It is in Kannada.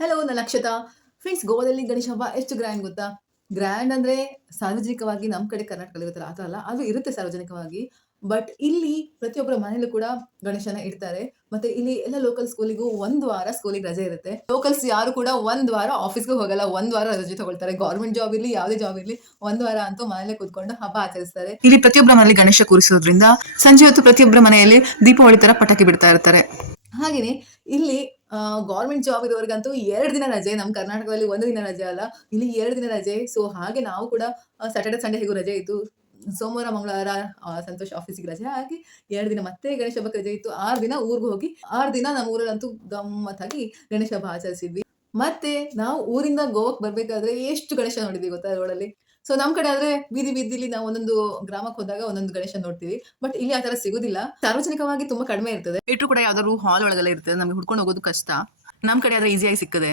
ಹಲೋ ನಾನು ಅಕ್ಷತಾ ಫ್ರೆಂಡ್ಸ್ ಗೋವಾದಲ್ಲಿ ಗಣೇಶ ಹಬ್ಬ ಎಷ್ಟು ಗ್ರ್ಯಾಂಡ್ ಗೊತ್ತಾ? ಗ್ರ್ಯಾಂಡ್ ಅಂದ್ರೆ ಸಾರ್ವಜನಿಕವಾಗಿ ನಮ್ಮ ಕಡೆ ಕರ್ನಾಟಕದಲ್ಲಿ ಇರುತ್ತಲ್ಲ, ಆ ಥರ ಅಲ್ಲ. ಅದು ಇರುತ್ತೆ ಸಾರ್ವಜನಿಕವಾಗಿ. ಬಟ್ ಇಲ್ಲಿ ಪ್ರತಿಯೊಬ್ಬರ ಮನೇಲೂ ಕೂಡ ಗಣೇಶನ ಇಡ್ತಾರೆ. ಮತ್ತೆ ಇಲ್ಲಿ ಎಲ್ಲ ಲೋಕಲ್ ಸ್ಕೂಲಿಗೂ ಒಂದ್ ವಾರ ಸ್ಕೂಲಿಗೆ ರಜೆ ಇರುತ್ತೆ. ಲೋಕಲ್ಸ್ ಯಾರು ಕೂಡ ಒಂದ್ ವಾರ ಆಫೀಸ್ಗೆ ಹೋಗಲ್ಲ, ಒಂದ್ ವಾರ ರಜೆ ತಗೊಳ್ತಾರೆ. ಗೌರ್ಮೆಂಟ್ ಜಾಬ್ ಇರ್ಲಿ, ಯಾವುದೇ ಜಾಬ್ ಇರ್ಲಿ, ಒಂದ್ ವಾರ ಅಂತೂ ಮನೇಲೆ ಕೂತ್ಕೊಂಡು ಹಬ್ಬ ಆಚರಿಸ್ತಾರೆ. ಇಲ್ಲಿ ಪ್ರತಿಯೊಬ್ಬರ ಮನೆಯಲ್ಲಿ ಗಣೇಶ ಕೂರಿಸೋದ್ರಿಂದ ಸಂಜೆ ಹೊತ್ತು ಪ್ರತಿಯೊಬ್ಬರ ಮನೆಯಲ್ಲಿ ದೀಪಾವಳಿ ತರ ಪಟಾಕಿ ಬಿಡ್ತಾ ಇರ್ತಾರೆ. ಹಾಗೇನೆ ಇಲ್ಲಿ ಗೌರ್ಮೆಂಟ್ ಜಾಬ್ ಇರೋರಿಗಂತೂ ಎರಡು ದಿನ ರಜೆ ನಮ್ಮ ಕರ್ನಾಟಕದಲ್ಲಿ ಒಂದು ದಿನ ರಜೆ ಅಲ್ಲ, ಇಲ್ಲಿ ಎರಡು ದಿನ ರಜೆ. ಸೊ ಹಾಗೆ ನಾವು ಕೂಡ ಸ್ಯಾಟರ್ಡೆ ಸಂಡೇ ಹೇಗೂ ರಜೆ ಇತ್ತು. ಸೋಮವಾರ, ಮಂಗಳವಾರ ಸಂತೋಷ್ ಆಫೀಸಿಗೆ ರಜೆ ಹಾಗೆ ಎರಡು ದಿನ ಮತ್ತೆ ಗಣೇಶ ಹಬ್ಬಕ್ಕೆ ರಜೆ ಇತ್ತು. ಆರು ದಿನ ಊರಿಗೆ ಹೋಗಿ, ಆರು ದಿನ ನಮ್ಮ ಊರಲ್ಲಂತೂ ಗಮ್ಮತ್ತಾಗಿ ಗಣೇಶ ಹಬ್ಬ ಆಚರಿಸಿದ್ವಿ. ಮತ್ತೆ ನಾವು ಊರಿಂದ ಗೋವಾಕ್ ಬರ್ಬೇಕಾದ್ರೆ ಎಷ್ಟು ಗಣೇಶ ನೋಡಿದ್ವಿ ಗೊತ್ತಾ ರೋಡಲ್ಲಿ? ಸೊ ನಮ್ ಕಡೆ ಆದ್ರೆ ಬೀದಿ ಬೀದಿಲಿ ನಾವು ಒಂದೊಂದು ಗ್ರಾಮಕ್ಕೆ ಹೋದಾಗ ಒಂದೊಂದು ಗಣೇಶ ನೋಡ್ತೀವಿ. ಬಟ್ ಇಲ್ಲಿ ಆ ತರ ಸಿಗುದಿಲ್ಲ. ಸಾರ್ವಜನಿಕವಾಗಿ ತುಂಬಾ ಕಡಿಮೆ ಇರ್ತದೆ. ಇಟ್ರು ಕೂಡ ಯಾವ್ದಾದ್ರು ಹಾಲ್ ಒಳಗೆಲ್ಲ ಇರ್ತದೆ. ನಮ್ಗೆ ಹುಡ್ಕೊಂಡು ಹೋಗೋದು ಕಷ್ಟ. ನಮ್ ಕಡೆ ಆದ್ರೆ ಈಸಿಯಾಗಿ ಸಿಕ್ಕದೆ